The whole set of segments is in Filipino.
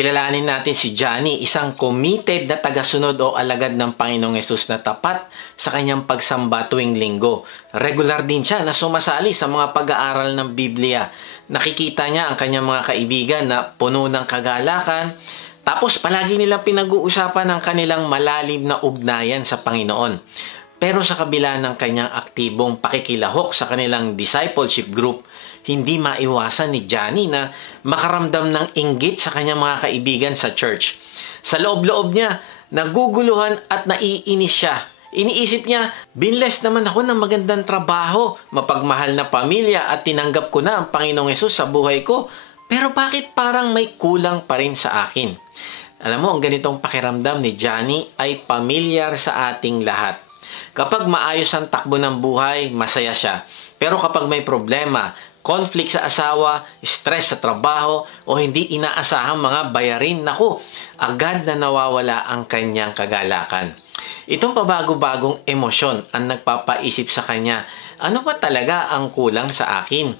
Kilalanin natin si Johnny, isang committed na tagasunod o alagad ng Panginoong Hesus na tapat sa kanyang pagsamba tuwing linggo. Regular din siya na sumasali sa mga pag-aaral ng Biblia. Nakikita niya ang kanyang mga kaibigan na puno ng kagalakan. Tapos palagi nilang pinag-uusapan ang kanilang malalim na ugnayan sa Panginoon. Pero sa kabila ng kanyang aktibong pakikilahok sa kanilang discipleship group, hindi maiwasan ni Johnny na makaramdam ng inggit sa kanyang mga kaibigan sa church. Sa loob-loob niya, naguguluhan at naiinis siya. Iniisip niya, binless naman ako ng magandang trabaho, mapagmahal na pamilya at tinanggap ko na ang Panginoong Hesus sa buhay ko. Pero bakit parang may kulang pa rin sa akin? Alam mo, ang ganitong pakiramdam ni Johnny ay pamilyar sa ating lahat. Kapag maayos ang takbo ng buhay, masaya siya. Pero kapag may problema, conflict sa asawa, stress sa trabaho, o hindi inaasahang mga bayarin, naku, agad na nawawala ang kanyang kagalakan. Itong pabago-bagong emosyon ang nagpapaisip sa kanya, ano ba talaga ang kulang sa akin?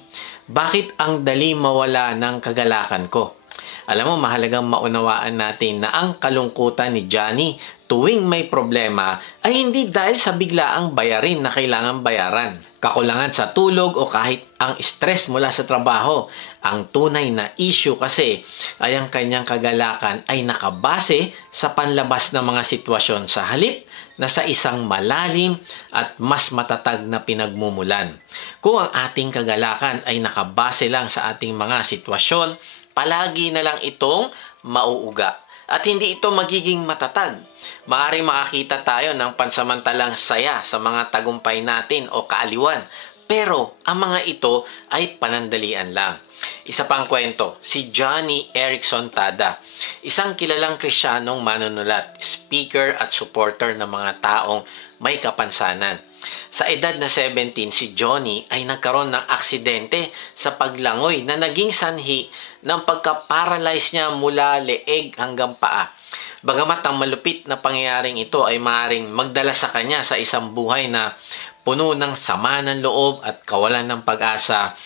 Bakit ang dali mawala ng kagalakan ko? Alam mo, mahalagang maunawaan natin na ang kalungkutan ni Johnny tuwing may problema ay hindi dahil sa biglaang bayarin na kailangan bayaran, kakulangan sa tulog o kahit ang stress mula sa trabaho. Ang tunay na issue kasi ay ang kanyang kagalakan ay nakabase sa panlabas ng mga sitwasyon sa halip na sa isang malalim at mas matatag na pinagmumulan. Kung ang ating kagalakan ay nakabase lang sa ating mga sitwasyon, palagi na lang itong mauuga at hindi ito magiging matatag. Maaaring makakita tayo ng pansamantalang saya sa mga tagumpay natin o kaaliwan, pero ang mga ito ay panandalian lang. Isa pang kwento, si Johnny Erickson Tada, isang kilalang Kristiyanong manunulat, speaker at supporter ng mga taong may kapansanan. Sa edad na 17, si Johnny ay nagkaroon ng aksidente sa paglangoy na naging sanhi ng pagka-paralyze niya mula leeg hanggang paa. Bagamat ang malupit na pangyayaring ito ay maaaring magdala sa kanya sa isang buhay na puno ng sama ng loob at kawalan ng pag-asa,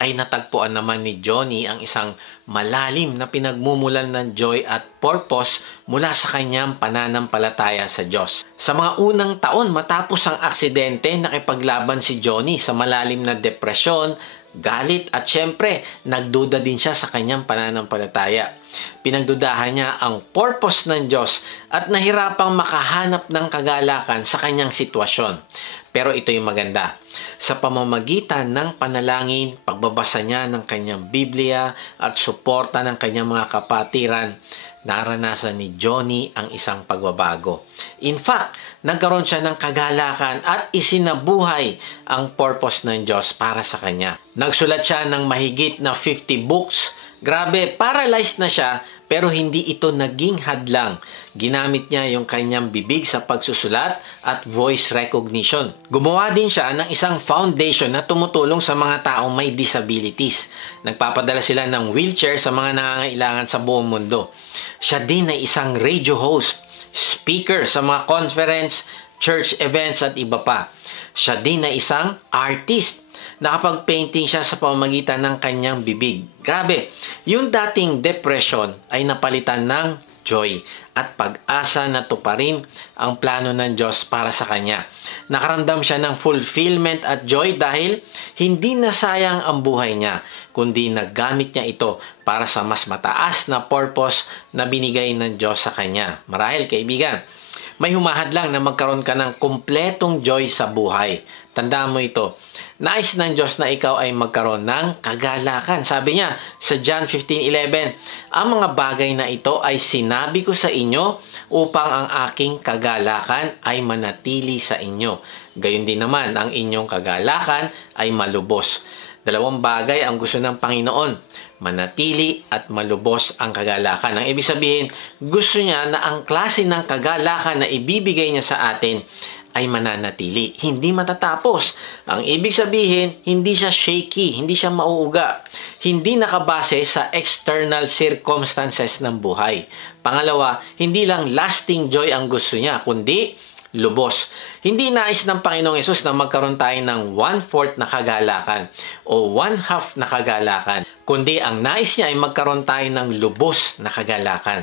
ay natagpuan naman ni Johnny ang isang malalim na pinagmumulan ng joy at purpose mula sa kanyang pananampalataya sa Diyos. Sa mga unang taon matapos ang aksidente, nakipaglaban si Johnny sa malalim na depresyon, galit at syempre, nagduda din siya sa kanyang pananampalataya. Pinagdudahan niya ang purpose ng Diyos at nahirapang makahanap ng kagalakan sa kanyang sitwasyon. Pero ito yung maganda. Sa pamamagitan ng panalangin, pagbabasa niya ng kanyang Biblia at suporta ng kanyang mga kapatiran, naranasan ni Johnny ang isang pagbabago. In fact, nagkaroon siya ng kagalakan at isinabuhay ang purpose ng Diyos para sa kanya. Nagsulat siya ng mahigit na 50 books. Grabe, paralyzed na siya pero hindi ito naging hadlang. Ginamit niya yung kanyang bibig sa pagsusulat at voice recognition. Gumawa din siya ng isang foundation na tumutulong sa mga taong may disabilities. Nagpapadala sila ng wheelchair sa mga nangangailangan sa buong mundo. Siya din ay isang radio host, speaker sa mga conference, church events at iba pa. Siya din ay isang artist. Nakapag-painting siya sa pamamagitan ng kanyang bibig. Grabe, yung dating depression ay napalitan ng joy at pag-asa na tuparin ang plano ng Diyos para sa kanya. Nakaramdam siya ng fulfillment at joy dahil hindi nasayang ang buhay niya, kundi nagamit niya ito para sa mas mataas na purpose na binigay ng Diyos sa kanya. Marahil, kaibigan, may humahad lang na magkaroon ka ng kumpletong joy sa buhay. Tandaan mo ito. Nais ng Diyos na ikaw ay magkaroon ng kagalakan. Sabi niya sa John 15:11, ang mga bagay na ito ay sinabi ko sa inyo upang ang aking kagalakan ay manatili sa inyo. Gayon din naman ang inyong kagalakan ay malubos. Dalawang bagay ang gusto ng Panginoon, manatili at malubos ang kagalakan. Ang ibig sabihin, gusto niya na ang klase ng kagalakan na ibibigay niya sa atin ay mananatili, hindi matatapos. Ang ibig sabihin, hindi siya shaky, hindi siya mauuga, hindi nakabase sa external circumstances ng buhay. Pangalawa, hindi lang lasting joy ang gusto niya, kundi lubos. Hindi nais ng Panginoong Hesus na magkaroon tayo ng 1/4 na kagalakan o 1/2 na kagalakan, kundi ang nais niya ay magkaroon tayo ng lubos na kagalakan.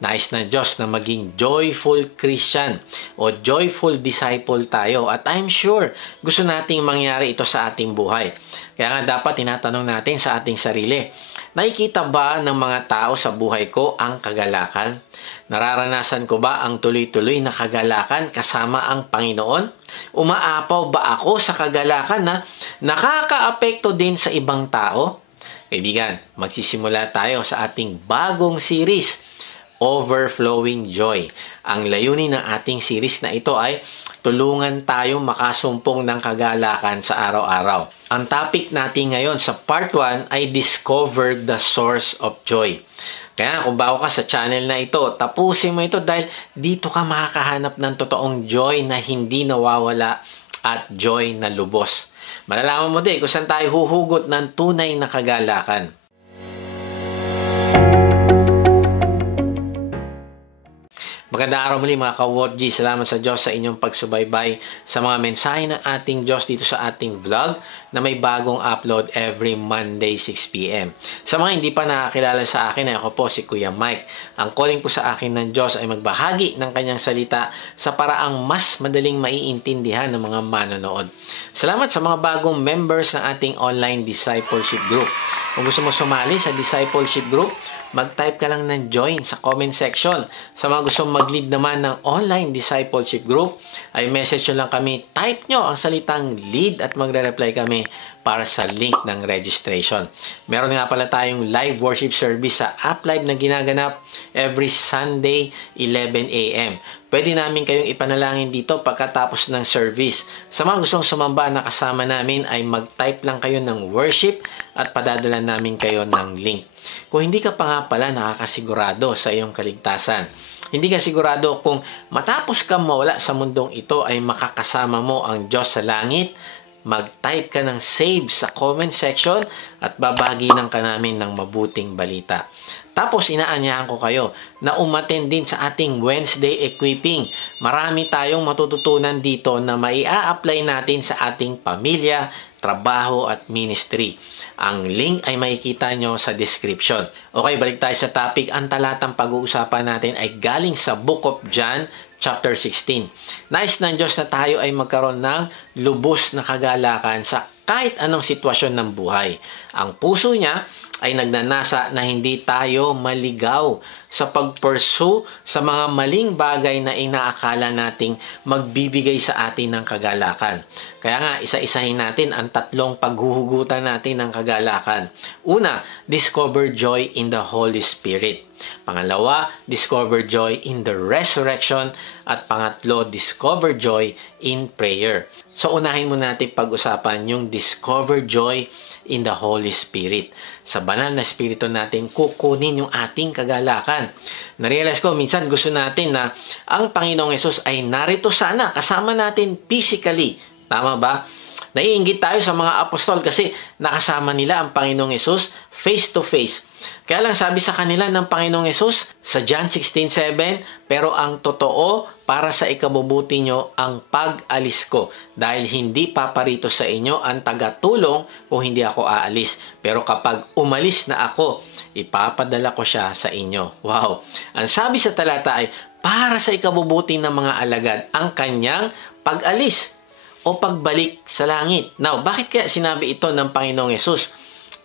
Nais ng Diyos na maging joyful Christian o joyful disciple tayo. At I'm sure gusto nating mangyari ito sa ating buhay. Kaya nga dapat tinatanong natin sa ating sarili, nakikita ba ng mga tao sa buhay ko ang kagalakan? Nararanasan ko ba ang tuloy-tuloy na kagalakan kasama ang Panginoon? Umaapaw ba ako sa kagalakan na nakakaapekto din sa ibang tao? Kaibigan, magsisimula tayo sa ating bagong series, Overflowing Joy. Ang layunin ng ating series na ito ay tulungan tayong makasumpong ng kagalakan sa araw-araw. Ang topic natin ngayon sa part 1 ay Discover the Source of Joy. Kaya kung bago ka sa channel na ito, tapusin mo ito dahil dito ka makakahanap ng totoong joy na hindi nawawala at joy na lubos. Malalaman mo din kung saan tayo huhugot ng tunay na kagalakan. Magandang araw muli mga ka-WOTG. Salamat sa Diyos sa inyong pagsubaybay sa mga mensahe ng ating Diyos dito sa ating vlog na may bagong upload every Monday 6 p.m. Sa mga hindi pa nakakilala sa akin, ay ako po si Kuya Mike. Ang calling po sa akin ng Diyos ay magbahagi ng kanyang salita sa paraang mas madaling maiintindihan ng mga manonood. Salamat sa mga bagong members ng ating online discipleship group. Kung gusto mo sumali sa discipleship group, mag-type ka lang ng join sa comment section. Sa mga gustong mag-lead naman ng online discipleship group, ay message nyo lang kami. Type nyo ang salitang lead at magre-reply kami para sa link ng registration. Meron nga pala tayong live worship service sa App Live na ginaganap every Sunday 11 a.m. Pwede namin kayong ipanalangin dito pagkatapos ng service. Sa mga gustong sumamba na kasama namin ay mag-type lang kayo ng worship at padadala namin kayo ng link. Kung hindi ka pa nga pala nakakasigurado sa iyong kaligtasan, hindi ka sigurado kung matapos kang mawala sa mundong ito ay makakasama mo ang Diyos sa langit, mag-type ka ng save sa comment section at babaginan ka namin ng mabuting balita. Tapos inaanyahan ko kayo na umattend din sa ating Wednesday equipping. Marami tayong matututunan dito na maia-apply natin sa ating pamilya, trabaho at ministry. Ang link ay makikita nyo sa description. Okay, balik tayo sa topic. Ang talatang pag-uusapan natin ay galing sa Book of John, chapter 16. Nais ng Diyos na tayo ay magkaroon ng lubos na kagalakan sa kahit anong sitwasyon ng buhay. Ang puso niya ay nagnanasa na hindi tayo maligaw sa pag-pursue sa mga maling bagay na inaakala nating magbibigay sa atin ng kagalakan. Kaya nga, isa-isahin natin ang tatlong paghuhugutan natin ng kagalakan. Una, discover joy in the Holy Spirit. Pangalawa, discover joy in the resurrection. At pangatlo, discover joy in prayer. So, unahin mo natin pag-usapan yung discover joy in the Holy Spirit. Sa banal na Espiritu natin, kukunin yung ating kagalakan. Narealize ko, minsan gusto natin na ang Panginoong Yesus ay narito sana, kasama natin physically. Tama ba? Naiinggit tayo sa mga apostol kasi nakasama nila ang Panginoong Yesus face to face. Kaya lang sabi sa kanila ng Panginoong Yesus sa John 16:7, pero ang totoo para sa ikabubuti nyo ang pag-alis ko dahil hindi paparito sa inyo ang tagatulong kung hindi ako aalis. Pero kapag umalis na ako, ipapadala ko siya sa inyo. Wow! Ang sabi sa talata ay para sa ikabubuti ng mga alagad ang kanyang pag-alis o pagbalik sa langit. Now, bakit kaya sinabi ito ng Panginoong Yesus?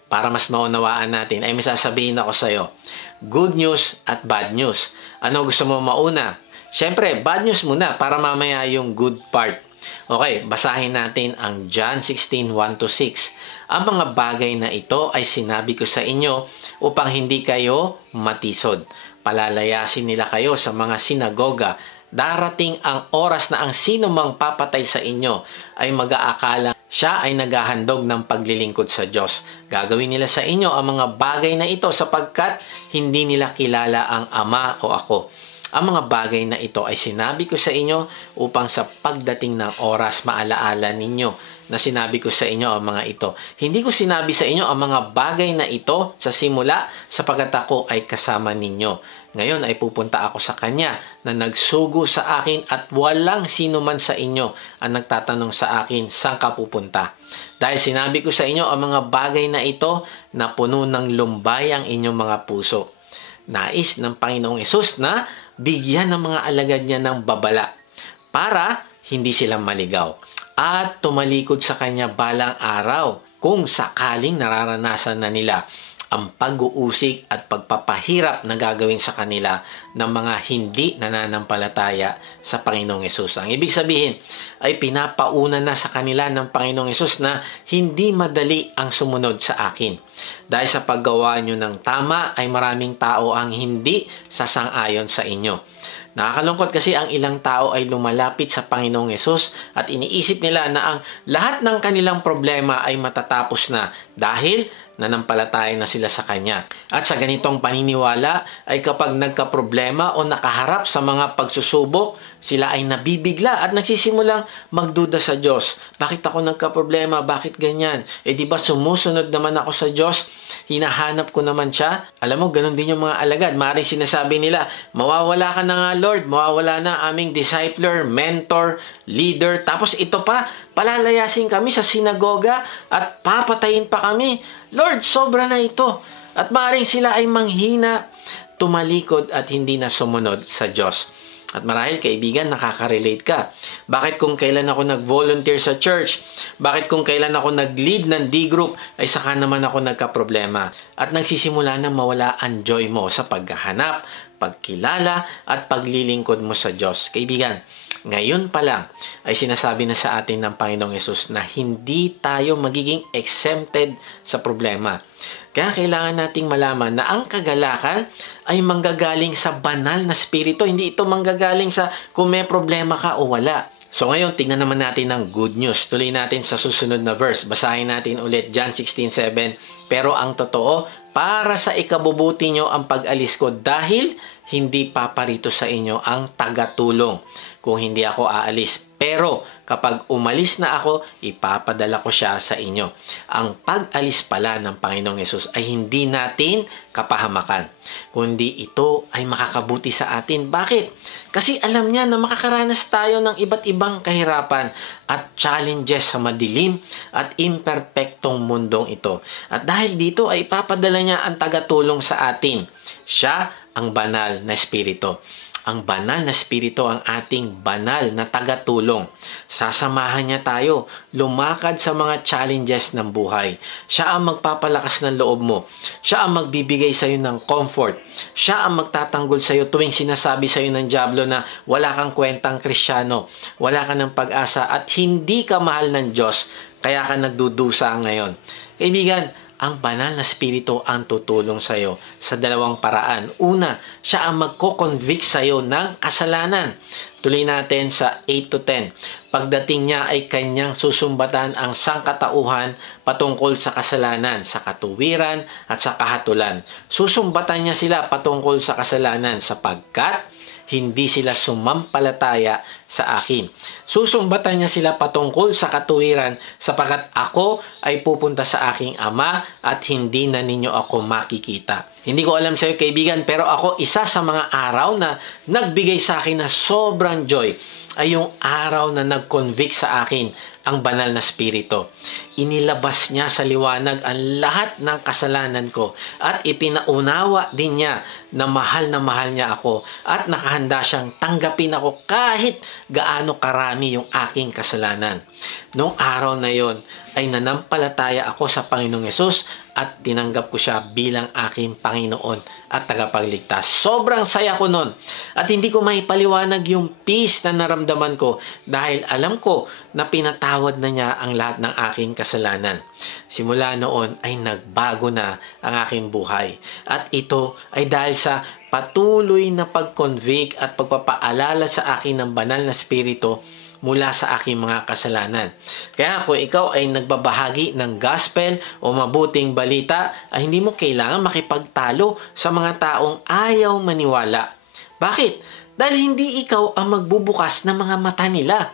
Para mas maunawaan natin, ay may sasabihin ako sa iyo. Good news at bad news. Ano gusto mo mauna? Siyempre, bad news muna para mamaya yung good part. Okay, basahin natin ang John 16:1-6. Ang mga bagay na ito ay sinabi ko sa inyo upang hindi kayo matisod. Palalayasin nila kayo sa mga sinagoga. Darating ang oras na ang sino mang papatay sa inyo ay mag-aakala siya ay naghahandog ng paglilingkod sa Diyos. Gagawin nila sa inyo ang mga bagay na ito sapagkat hindi nila kilala ang Ama o ako. Ang mga bagay na ito ay sinabi ko sa inyo upang sa pagdating ng oras maalaala ninyo na sinabi ko sa inyo ang mga ito. Hindi ko sinabi sa inyo ang mga bagay na ito sa simula sapagkat ako ay kasama ninyo. Ngayon ay pupunta ako sa Kanya na nagsugo sa akin at walang sino man sa inyo ang nagtatanong sa akin, saan ka pupunta? Dahil sinabi ko sa inyo ang mga bagay na ito na puno ng lumbay ang inyong mga puso. Nais ng Panginoong Hesus na bigyan ng mga alagad niya ng babala para hindi sila maligaw at tumalikod sa Kanya balang araw kung sakaling nararanasan na nila ang pag-uusig at pagpapahirap na gagawin sa kanila ng mga hindi nananampalataya sa Panginoong Hesus. Ang ibig sabihin ay pinapauna na sa kanila ng Panginoong Hesus na hindi madali ang sumunod sa akin. Dahil sa paggawa nyo ng tama ay maraming tao ang hindi sasang-ayon sa inyo. Nakakalungkot kasi ang ilang tao ay lumalapit sa Panginoong Hesus at iniisip nila na ang lahat ng kanilang problema ay matatapos na dahil nanampalataya na sila sa Kanya. At sa ganitong paniniwala ay kapag nagka-problema o nakaharap sa mga pagsusubok, sila ay nabibigla at nagsisimulang magduda sa Diyos. Bakit ako nagka-problema? Bakit ganyan? Di ba sumusunod naman ako sa Diyos? Hinahanap ko naman siya. Alam mo, ganun din yung mga alagad. Maaaring sinasabi nila, mawawala ka na nga Lord, mawawala na aming discipler, mentor, leader. Tapos ito pa, palalayasin kami sa sinagoga at papatayin pa kami. Lord, sobra na ito. At maaaring sila ay manghina, tumalikod at hindi na sumunod sa Diyos. At marahil, kaibigan, nakaka-relate ka. Bakit kung kailan ako nag-volunteer sa church? Bakit kung kailan ako nag-lead ng D-group ay saka naman ako nagka-problema? At nagsisimula na mawala ang joy mo sa paghahanap, pagkilala at paglilingkod mo sa Diyos. Kaibigan, ngayon pa lang ay sinasabi na sa atin ng Panginoong Hesus na hindi tayo magiging exempted sa problema. Kaya kailangan nating malaman na ang kagalakan ay manggagaling sa banal na spirito. Hindi ito manggagaling sa kung may problema ka o wala. So ngayon, tingnan naman natin ang good news. Tuloy natin sa susunod na verse. Basahin natin ulit John 16:7. Pero ang totoo, para sa ikabubuti nyo ang pag-alis ko dahil hindi paparito sa inyo ang tagatulong kung hindi ako aalis. Pero kapag umalis na ako, ipapadala ko siya sa inyo. Ang pag-alis pala ng Panginoong Hesus ay hindi natin kapahamakan, kundi ito ay makakabuti sa atin. Bakit? Kasi alam niya na makakaranas tayo ng iba't ibang kahirapan at challenges sa madilim at imperpektong mundong ito. At dahil dito ay ipapadala niya ang tagatulong sa atin. Siya ang banal na espiritu. Ang banal na espiritu ang ating banal na tagatulong. Sasamahan niya tayo lumakad sa mga challenges ng buhay. Siya ang magpapalakas ng loob mo. Siya ang magbibigay sa iyo ng comfort. Siya ang magtatanggol sa iyo tuwing sinasabi sa iyo ng dyablo na wala kang kwentang Kristiyano, wala ka ng pag-asa at hindi ka mahal ng Diyos, kaya ka nagdudusa ngayon. Kaibigan, ang banal na spirito ang tutulong sa iyo sa dalawang paraan. Una, siya ang magko-convict sa iyo ng kasalanan. Tuloy natin sa 8-10. Pagdating niya ay kanyang susumbatan ang sangkatauhan patungkol sa kasalanan, sa katuwiran at sa kahatulan. Susumbatan niya sila patungkol sa kasalanan sapagkat hindi sila sumampalataya sa akin. Susumbatan niya sila patungkol sa katuwiran sapagkat ako ay pupunta sa aking Ama at hindi na ninyo ako makikita. Hindi ko alam sa iyo, kaibigan, pero ako isa sa mga araw na nagbigay sa akin na sobrang joy ay yung araw na nag-convict sa akin ang banal na spirito. Inilabas niya sa liwanag ang lahat ng kasalanan ko at ipinaunawa din niya na mahal niya ako at nakahanda siyang tanggapin ako kahit gaano karami yung aking kasalanan. Noong araw na yon ay nanampalataya ako sa Panginoong Hesus at tinanggap ko siya bilang aking Panginoon at tagapagligtas. Sobrang saya ko nun. At hindi ko maipaliwanag yung peace na naramdaman ko dahil alam ko na pinatawad na niya ang lahat ng aking kasalanan. Simula noon ay nagbago na ang aking buhay. At ito ay dahil sa patuloy na pag-convict at pagpapaalala sa akin ng banal na spirito mula sa aking mga kasalanan. Kaya kung ikaw ay nagbabahagi ng gospel o mabuting balita, ay hindi mo kailangan makipagtalo sa mga taong ayaw maniwala. Bakit? Dahil hindi ikaw ang magbubukas ng mga mata nila.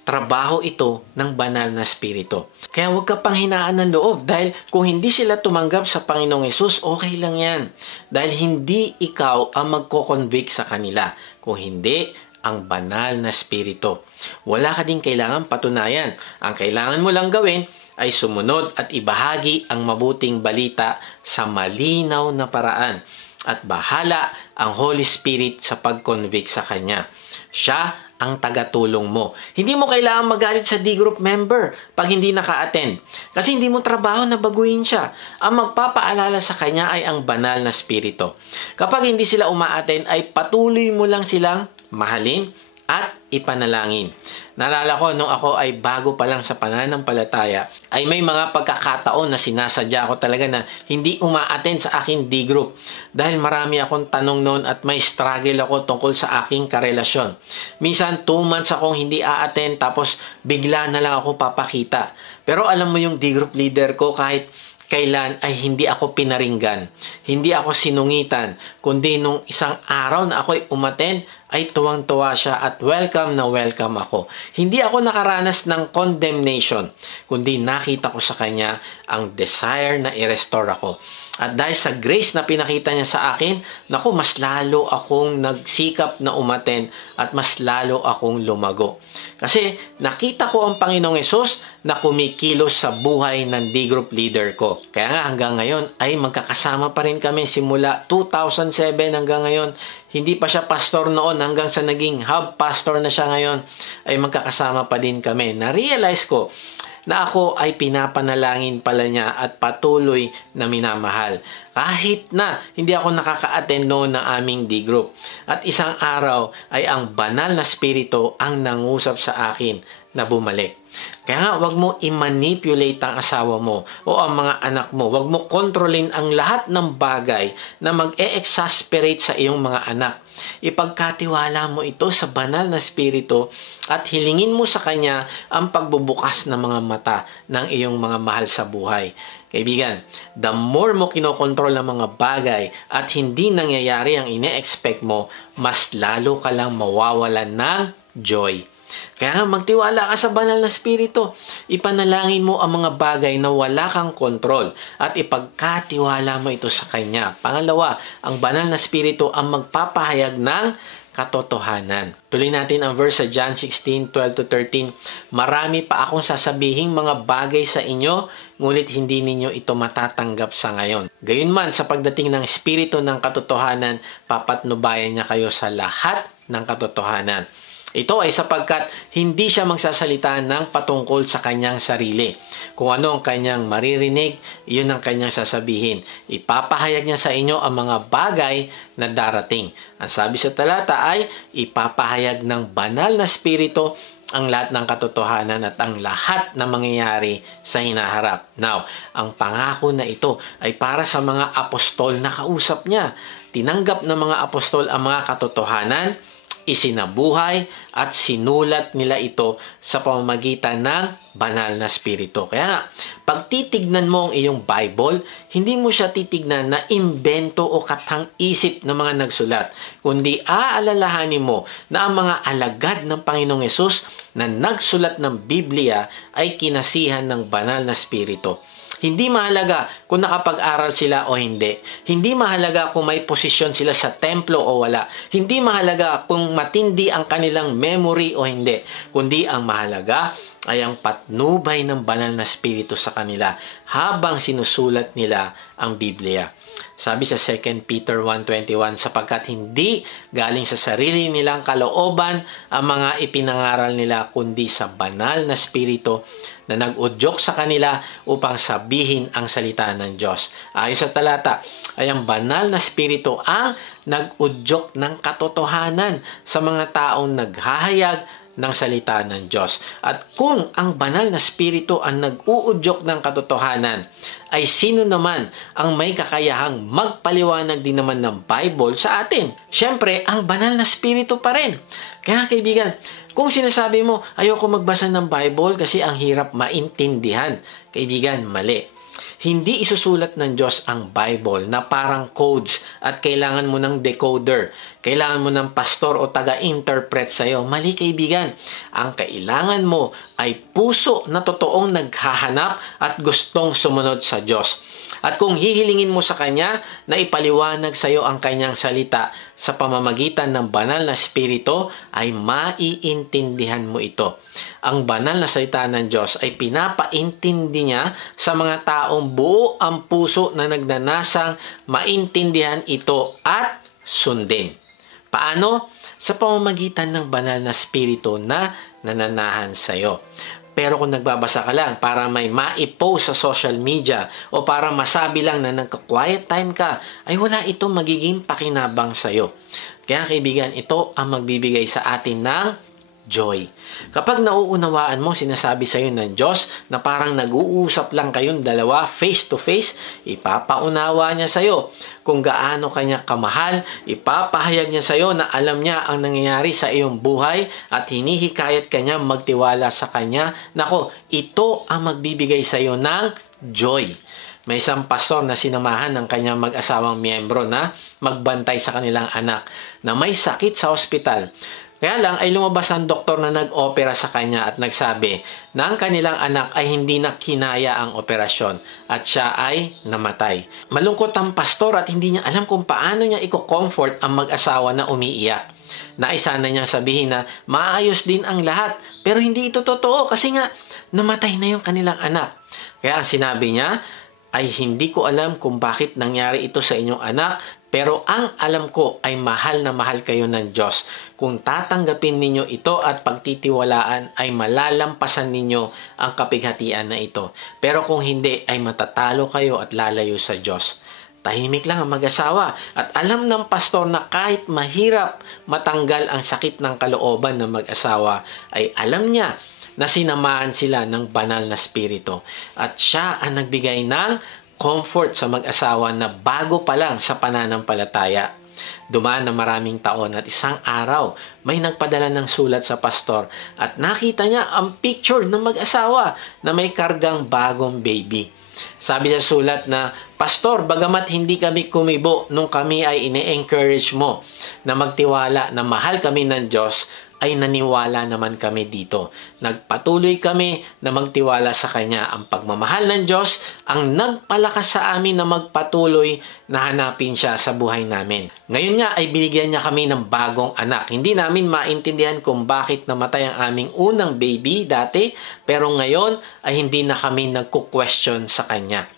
Trabaho ito ng banal na Espiritu. Kaya huwag ka panghinaan ng loob dahil kung hindi sila tumanggap sa Panginoong Hesus, okay lang yan. Dahil hindi ikaw ang magko-convict sa kanila. Kung hindi, ang banal na Espiritu. Wala ka din kailangan patunayan. Ang kailangan mo lang gawin ay sumunod at ibahagi ang mabuting balita sa malinaw na paraan. At bahala ang Holy Spirit sa pag-convict sa Kanya. Siya ang tagatulong mo. Hindi mo kailangan magalit sa D-group member pag hindi naka-attend. Kasi hindi mo trabaho na baguhin siya. Ang magpapaalala sa kanya ay ang banal na Espiritu. Kapag hindi sila uma-attend, ay patuloy mo lang silang mahalin at ipanalangin. Naalala ko, nung ako ay bago pa lang sa pananampalataya, ay may mga pagkakataon na sinasadya ko talaga na hindi uma-attend sa aking D-group. Dahil marami akong tanong noon at may struggle ako tungkol sa aking karelasyon. Minsan, 2 months akong hindi a-attend tapos bigla na lang ako papakita. Pero alam mo yung D-group leader ko, kahit kailan ay hindi ako pinaringgan, hindi ako sinungitan, kundi nung isang araw na ako'y umattend, ay tuwang-tuwa siya at welcome na welcome ako. Hindi ako nakaranas ng condemnation, kundi nakita ko sa kanya ang desire na i-restore ako. At dahil sa grace na pinakita niya sa akin, naku, mas lalo akong nagsikap na umattend at mas lalo akong lumago. Kasi nakita ko ang Panginoong Hesus na kumikilos sa buhay ng D-group leader ko. Kaya nga hanggang ngayon ay magkakasama pa rin kami simula 2007 hanggang ngayon. Hindi pa siya pastor noon hanggang sa naging hub pastor na siya ngayon ay magkakasama pa din kami. Na-realize ko na ako ay pinapanalangin pala niya at patuloy na minamahal. Kahit na hindi ako nakaka-attend noon ng aming D-group. At isang araw ay ang banal na Espiritu ang nangusap sa akin na bumalik. Kaya nga, wag mo i-manipulate ang asawa mo o ang mga anak mo. Wag mo kontrolin ang lahat ng bagay na mag-e-exasperate sa iyong mga anak. Ipagkatiwala mo ito sa banal na Espiritu at hilingin mo sa Kanya ang pagbubukas ng mga mata ng iyong mga mahal sa buhay. Kaibigan, the more mo kinokontrol ang mga bagay at hindi nangyayari ang ine-expect mo, mas lalo ka lang mawawalan ng joy. Kaya nga magtiwala ka sa banal na Espiritu. Ipanalangin mo ang mga bagay na wala kang kontrol at ipagkatiwala mo ito sa Kanya. Pangalawa, ang banal na Espiritu ang magpapahayag ng katotohanan. Tuloy natin ang verse sa John 16:12-13. Marami pa akong sasabihing mga bagay sa inyo, ngunit hindi ninyo ito matatanggap sa ngayon. Gayunman, sa pagdating ng Espiritu ng katotohanan, papatnubayan niya kayo sa lahat ng katotohanan. Ito ay sapagkat hindi siya magsasalita ng patungkol sa kanyang sarili. Kung ano ang kanyang maririnig, iyon ang kanyang sasabihin. Ipapahayag niya sa inyo ang mga bagay na darating. Ang sabi sa talata ay ipapahayag ng banal na Espiritu ang lahat ng katotohanan at ang lahat na mangyayari sa hinaharap. Now, ang pangako na ito ay para sa mga apostol na kausap niya. Tinanggap ng mga apostol ang mga katotohanan, isinabuhay at sinulat nila ito sa pamamagitan ng banal na Espiritu. Kaya nga, pag titignan mo ang iyong Bible, hindi mo siya titignan na imbento o katang-isip ng mga nagsulat, kundi aalalahanin mo na ang mga alagad ng Panginoong Hesus na nagsulat ng Biblia ay kinasihan ng banal na Espiritu. Hindi mahalaga kung nakapag-aral sila o hindi. Hindi mahalaga kung may posisyon sila sa templo o wala. Hindi mahalaga kung matindi ang kanilang memory o hindi. Kundi ang mahalaga ay ang patnubay ng banal na Espiritu sa kanila habang sinusulat nila ang Biblia. Sabi sa 2 Peter 1:21, sapagkat hindi galing sa sarili nilang kalooban ang mga ipinangaral nila, kundi sa banal na Espiritu na nag-udyok sa kanila upang sabihin ang salita ng Diyos. Ayon sa talata, ay ang banal na Espiritu ang nag-udyok ng katotohanan sa mga taong naghahayag ng salita ng Diyos. At kung ang banal na Espiritu ang nag-uudyok ng katotohanan, ay sino naman ang may kakayahang magpaliwanag din naman ng Bible sa atin? Siyempre, ang banal na Espiritu pa rin. Kaya kaibigan, kung sinasabi mo, ayoko magbasa ng Bible kasi ang hirap maintindihan, kaibigan, mali. Hindi isusulat ng Diyos ang Bible na parang codes at kailangan mo ng decoder. Kailangan mo ng pastor o taga-interpret sa'yo. Mali, kaibigan. Ang kailangan mo ay puso na totoong naghahanap at gustong sumunod sa Diyos. At kung hihilingin mo sa Kanya na ipaliwanag sa iyo ang Kanyang salita sa pamamagitan ng banal na Espiritu, ay maiintindihan mo ito. Ang banal na salita ng Diyos ay pinapaintindi niya sa mga taong buo ang puso na nagnanasang maintindihan ito at sundin. Paano? Sa pamamagitan ng banal na Espiritu na nananahan sa iyo. Pero kung nagbabasa ka lang para may maipost sa social media o para masabi lang na nagka-quiet time ka, ay wala ito magiging pakinabang sa'yo. Kaya kaibigan, ito ang magbibigay sa atin ng joy. Kapag nauunawaan mo, sinasabi sa iyo ng Diyos na parang nag-uusap lang kayong dalawa face to face, ipapaunawa niya sa iyo kung gaano kanya kamahal, ipapahayag niya sa iyo na alam niya ang nangyayari sa iyong buhay at hinihikayat kanya magtiwala sa kanya. Nako, ito ang magbibigay sa iyo ng joy. May isang pastor na sinamahan ng kanyang mag-asawang miyembro na magbantay sa kanilang anak na may sakit sa ospital. Kaya lang ay lumabas ang doktor na nag-opera sa kanya at nagsabi na ang kanilang anak ay hindi na kinaya ang operasyon at siya ay namatay. Malungkot ang pastor at hindi niya alam kung paano niya i-comfort ang mag-asawa na umiiyak. Naisa na niyang sabihin na maayos din ang lahat, pero hindi ito totoo kasi nga namatay na yung kanilang anak. Kaya ang sinabi niya ay hindi ko alam kung bakit nangyari ito sa inyong anak, pero ang alam ko ay mahal na mahal kayo ng Diyos. Kung tatanggapin ninyo ito at pagtitiwalaan ay malalampasan ninyo ang kapighatian na ito. Pero kung hindi ay matatalo kayo at lalayo sa Diyos. Tahimik lang ang mag-asawa at alam ng pastor na kahit mahirap matanggal ang sakit ng kalooban ng mag-asawa ay alam niya na sinamahan sila ng banal na spirito at siya ang nagbigay ng comfort sa mag-asawa na bago pa lang sa pananampalataya. Dumaan na maraming taon at isang araw may nagpadala ng sulat sa pastor at nakita niya ang picture ng mag-asawa na may kargang bagong baby. Sabi sa sulat na, Pastor, bagamat hindi kami kumibo nung kami ay ine-encourage mo na magtiwala na mahal kami ng Diyos, ay naniwala naman kami dito. Nagpatuloy kami na magtiwala sa Kanya. Ang pagmamahal ng Diyos ang nagpalakas sa amin na magpatuloy na hanapin siya sa buhay namin. Ngayon nga ay binigyan niya kami ng bagong anak. Hindi namin maintindihan kung bakit namatay ang aming unang baby dati, pero ngayon ay hindi na kami nagko-question sa Kanya.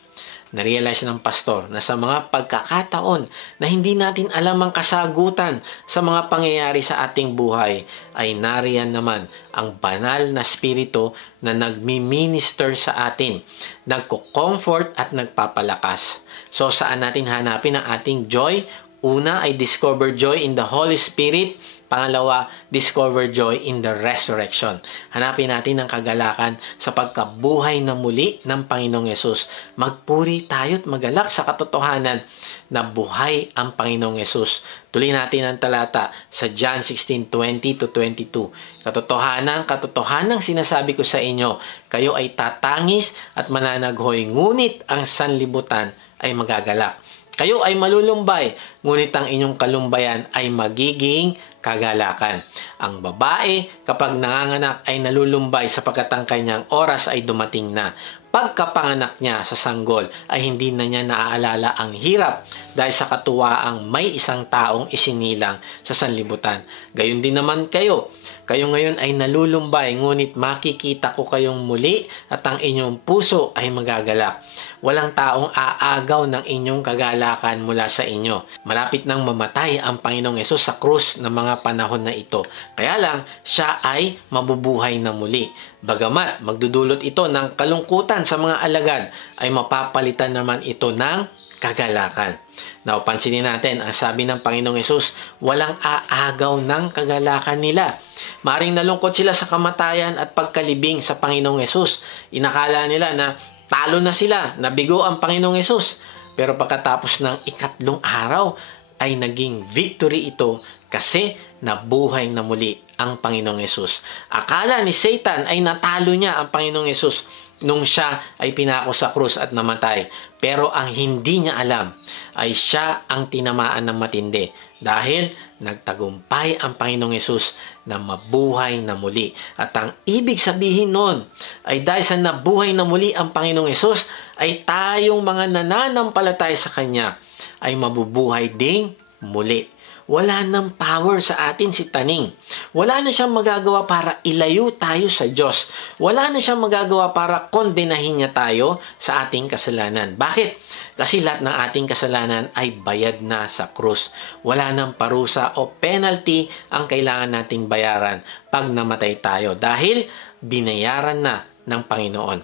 Narealize ng pastor na sa mga pagkakataon na hindi natin alam ang kasagutan sa mga pangyayari sa ating buhay, ay nariyan naman ang banal na spirito na nagmi-minister sa atin, nagko-comfort at nagpapalakas. So saan natin hanapin ang ating joy? Una ay discover joy in the Holy Spirit. Pangalawa, discover joy in the resurrection. Hanapin natin ang kagalakan sa pagkabuhay na muli ng Panginoong Yesus. Magpuri tayo at magalak sa katotohanan na buhay ang Panginoong Yesus. Tuloy natin ang talata sa John 16:20-22. Katotohanan sinasabi ko sa inyo, kayo ay tatangis at mananaghoy, ngunit ang sanlibutan ay magagalak. Kayo ay malulumbay, ngunit ang inyong kalumbayan ay magiging kagalakan. Ang babae, kapag nanganganak ay nalulumbay sapagkat ang kanyang oras ay dumating na. Pagkapanganak niya sa sanggol ay hindi na niya naaalala ang hirap dahil sa katuwaang may isang taong isinilang sa sanlibutan. Gayon din naman kayo. Kayo ngayon ay nalulumbay, ngunit makikita ko kayong muli at ang inyong puso ay magagalak. Walang taong aagaw ng inyong kagalakan mula sa inyo. Malapit nang mamatay ang Panginoong Yesus sa krus ng mga panahon na ito. Kaya lang, siya ay mabubuhay na muli. Bagamat magdudulot ito ng kalungkutan sa mga alagad, ay mapapalitan naman ito ng kagalakan. Now, pansinin natin, ang sabi ng Panginoong Yesus, walang aagaw ng kagalakan nila. Maring nalungkot sila sa kamatayan at pagkalibing sa Panginoong Yesus. Inakala nila na talo na sila, nabigo ang Panginoong Yesus. Pero pagkatapos ng ikatlong araw, ay naging victory ito kasi nabuhay na muli ang Panginoong Yesus. Akala ni Satan ay natalo niya ang Panginoong Yesus. nung siya ay pinako sa krus at namatay. Pero ang hindi niya alam ay siya ang tinamaan ng matindi dahil nagtagumpay ang Panginoong Hesus na mabuhay na muli. At ang ibig sabihin nun ay dahil sa nabuhay na muli ang Panginoong Hesus ay tayong mga nananampalataya sa Kanya ay mabubuhay ding muli. Wala nang power sa atin si Taning. Wala na siyang magagawa para ilayo tayo sa Diyos. Wala na siyang magagawa para kondenahin niya tayo sa ating kasalanan. Bakit? Kasi lahat ng ating kasalanan ay bayad na sa krus. Wala nang parusa o penalty ang kailangan nating bayaran pag namatay tayo dahil binayaran na ng Panginoon.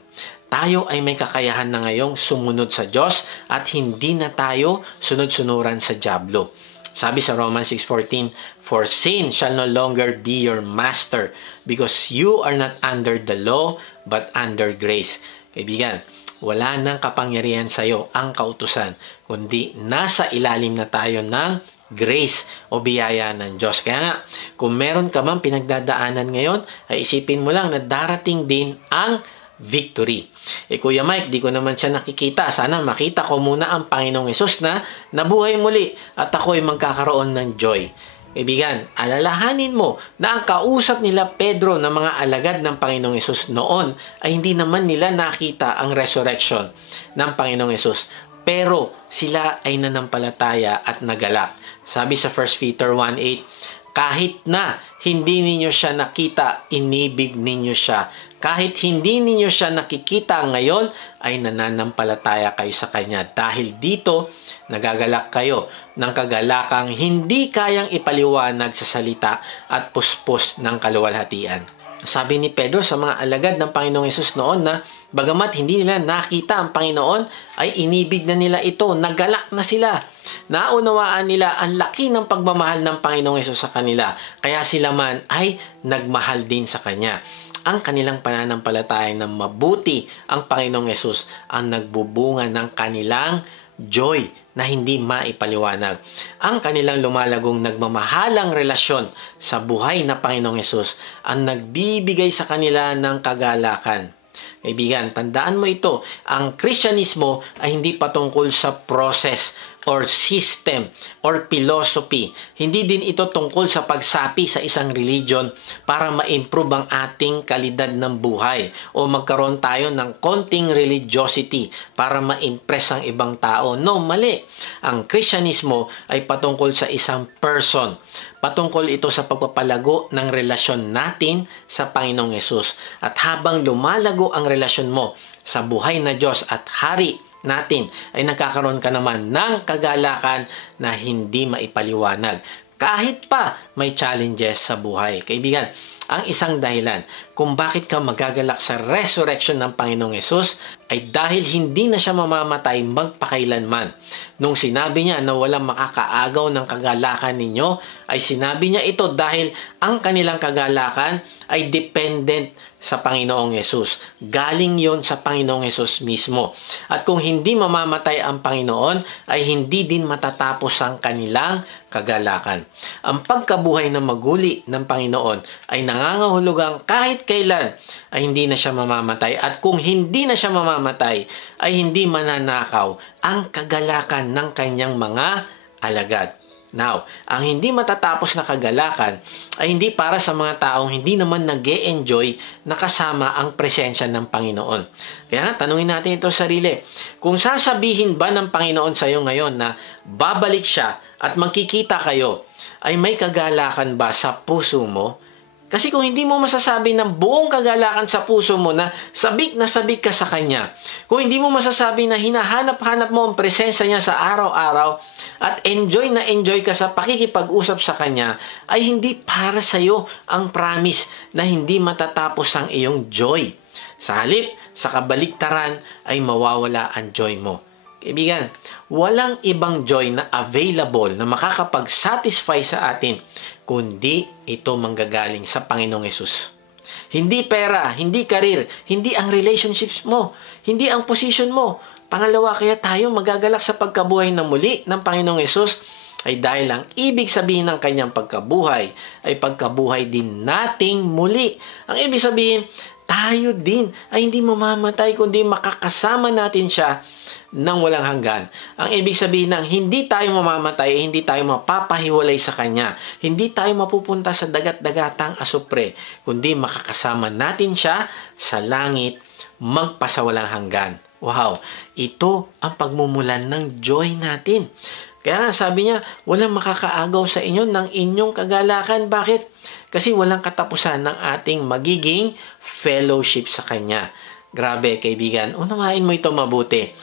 Tayo ay may kakayahan na ngayong sumunod sa Diyos at hindi na tayo sunod-sunuran sa dyablo. Sabi sa Romans 6:14, "For sin shall no longer be your master, because you are not under the law, but under grace." Kaibigan, wala nang kapangyarihan sa iyo ang kautusan, kundi nasa ilalim na tayo ng grace o biyaya ng Diyos. Kaya nga, kung meron ka mang pinagdadaanan ngayon, ay isipin mo lang na darating din ang victory. Kuya Mike, di ko naman siya nakikita. Sana makita ko muna ang Panginoong Hesus na nabuhay muli at ako ay magkakaroon ng joy. Kaibigan, alalahanin mo na ang kausap nila Pedro na mga alagad ng Panginoong Hesus noon ay hindi naman nila nakita ang resurrection ng Panginoong Hesus. Pero sila ay nanampalataya at nagalak. Sabi sa 1 Peter 1:8, "Kahit na hindi ninyo siya nakita, inibig ninyo siya. Kahit hindi ninyo siya nakikita ngayon, ay nananampalataya kayo sa Kanya. Dahil dito, nagagalak kayo ng kagalakang hindi kayang ipaliwanag sa salita at puspos ng kaluwalhatian." Sabi ni Pedro sa mga alagad ng Panginoong Hesus noon na bagamat hindi nila nakita ang Panginoon, ay inibig na nila ito. Nagalak na sila. Naunawaan nila ang laki ng pagmamahal ng Panginoong Hesus sa kanila. Kaya sila man ay nagmahal din sa Kanya. Ang kanilang pananampalataya na mabuti ang Panginoong Hesus ang nagbubunga ng kanilang joy na hindi maipaliwanag. Ang kanilang lumalagong nagmamahalang relasyon sa buhay na Panginoong Hesus ang nagbibigay sa kanila ng kagalakan. Kaibigan, tandaan mo ito, ang Kristyanismo ay hindi patungkol sa process or system or philosophy. Hindi din ito tungkol sa pagsapi sa isang religion para ma-improve ang ating kalidad ng buhay o magkaroon tayo ng konting religiosity para ma-impress ang ibang tao. No, mali. Ang Kristyanismo ay patungkol sa isang person. Patungkol ito sa pagpapalago ng relasyon natin sa Panginoong Hesus. At habang lumalago ang relasyon mo sa buhay na Diyos at Hari natin, ay nagkakaroon ka naman ng kagalakan na hindi maipaliwanag. Kahit pa may challenges sa buhay. Kaibigan, ang isang dahilan kung bakit ka magagalak sa resurrection ng Panginoong Hesus ay dahil hindi na siya mamamatay magpakailanman. Nung sinabi niya na walang makakaagaw ng kagalakan ninyo, ay sinabi niya ito dahil ang kanilang kagalakan ay dependent sa Panginoong Hesus. Galing yon sa Panginoong Hesus mismo. At kung hindi mamamatay ang Panginoon, ay hindi din matatapos ang kanilang kagalakan. Ang pagkabuhay na maguli ng Panginoon ay nangangahulugang kahit kailan ay hindi na siya mamamatay. At kung hindi na siya mamamatay, ay hindi mananakaw ang kagalakan ng kanyang mga alagad. Now, ang hindi matatapos na kagalakan ay hindi para sa mga taong hindi naman nag-e-enjoy na kasama ang presensya ng Panginoon. Kaya tanungin natin ito sa sarili. Kung sasabihin ba ng Panginoon sa iyo ngayon na babalik siya at magkikita kayo, ay may kagalakan ba sa puso mo? Kasi kung hindi mo masasabi ng buong kagalakan sa puso mo na sabik ka sa Kanya, kung hindi mo masasabi na hinahanap-hanap mo ang presensya niya sa araw-araw at enjoy na enjoy ka sa pakikipag-usap sa Kanya, ay hindi para sa iyo ang promise na hindi matatapos ang iyong joy. Sa halip, sa kabaliktaran ay mawawala ang joy mo. Kaibigan, walang ibang joy na available na makakapag-satisfy sa atin kundi ito manggagaling sa Panginoong Hesus. Hindi pera, hindi karir, hindi ang relationships mo, hindi ang position mo. Pangalawa, kaya tayo magagalak sa pagkabuhay na muli ng Panginoong Hesus ay dahil ang ibig sabihin ng kanyang pagkabuhay ay pagkabuhay din nating muli. Ang ibig sabihin, tayo din ay hindi mamamatay kundi makakasama natin siya ng walang hanggan. Ang ibig sabihin ng hindi tayo mamamatay, hindi tayo mapapahiwalay sa Kanya. Hindi tayo mapupunta sa dagat-dagatang asupre, kundi makakasama natin siya sa langit magpasawalang hanggan. Wow! Ito ang pagmumulan ng joy natin. Kaya nga sabi niya, walang makakaagaw sa inyo ng inyong kagalakan. Bakit? Kasi walang katapusan ng ating magiging fellowship sa Kanya. Grabe, kaibigan. Unawain mo ito mabuti.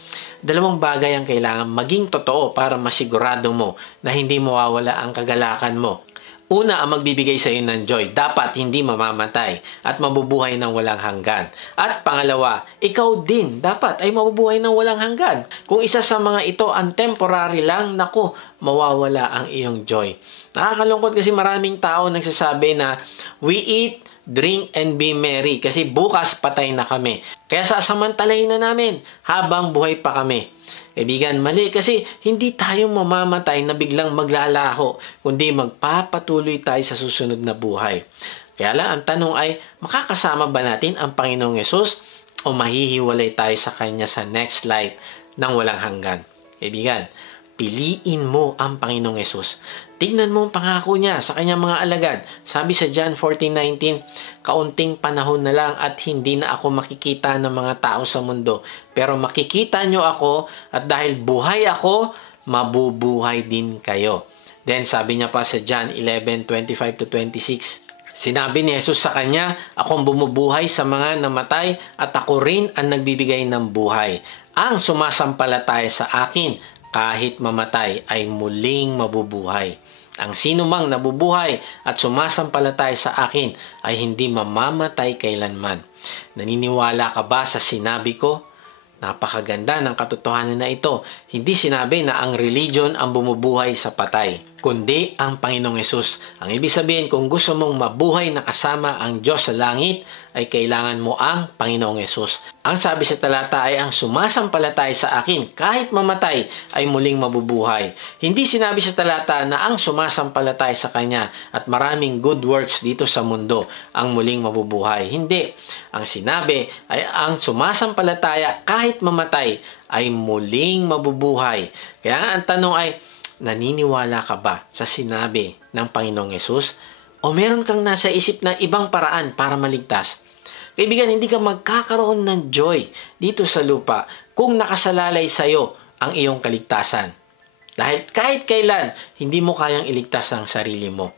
Dalawang bagay ang kailangan maging totoo para masigurado mo na hindi mawawala ang kagalakan mo. Una, ang magbibigay sa iyo ng joy, dapat hindi mamamatay at mabubuhay ng walang hanggan. At pangalawa, ikaw din dapat ay mabubuhay ng walang hanggan. Kung isa sa mga ito ang temporary lang, naku, mawawala ang iyong joy. Nakakalungkot kasi maraming tao nagsasabi na we eat, drink, and be merry kasi bukas patay na kami. Kaya sasamantalahin na namin habang buhay pa kami. Kaibigan, mali kasi hindi tayo mamamatay na biglang maglalaho, kundi magpapatuloy tayo sa susunod na buhay. Kaya lang ang tanong ay, makakasama ba natin ang Panginoong Yesus o mahihiwalay tayo sa Kanya sa next life ng walang hanggan? Kaibigan, piliin mo ang Panginoong Yesus. Tingnan mo ang pangako niya sa kanyang mga alagad. Sabi sa John 14:19, kaunting panahon na lang at hindi na ako makikita ng mga tao sa mundo. Pero makikita nyo ako at dahil buhay ako, mabubuhay din kayo. Then sabi niya pa sa John 11:25-26, sinabi ni Jesus sa kanya, akong bumubuhay sa mga namatay at ako rin ang nagbibigay ng buhay. Ang sumasampalataya sa akin, kahit mamatay, ay muling mabubuhay. Ang sino mang nabubuhay at sumasampalataya sa akin ay hindi mamamatay kailanman. Naniniwala ka ba sa sinabi ko? Napakaganda ng katotohanan na ito. Hindi sinabi na ang religion ang bumubuhay sa patay, kundi ang Panginoong Yesus. Ang ibig sabihin, kung gusto mong mabuhay na kasama ang Diyos sa langit, ay kailangan mo ang Panginoong Yesus. Ang sabi sa talata ay ang sumasampalataya sa akin, kahit mamatay, ay muling mabubuhay. Hindi sinabi sa talata na ang sumasampalataya sa Kanya at maraming good works dito sa mundo ang muling mabubuhay. Hindi. Ang sinabi ay ang sumasampalataya kahit mamatay ay muling mabubuhay. Kaya ang tanong ay, naniniwala ka ba sa sinabi ng Panginoong Yesus? O meron kang nasa isip na ibang paraan para maligtas? Kaibigan, hindi ka magkakaroon ng joy dito sa lupa kung nakasalalay sa iyo ang iyong kaligtasan. Dahil kahit kailan, hindi mo kayang iligtas ang sarili mo.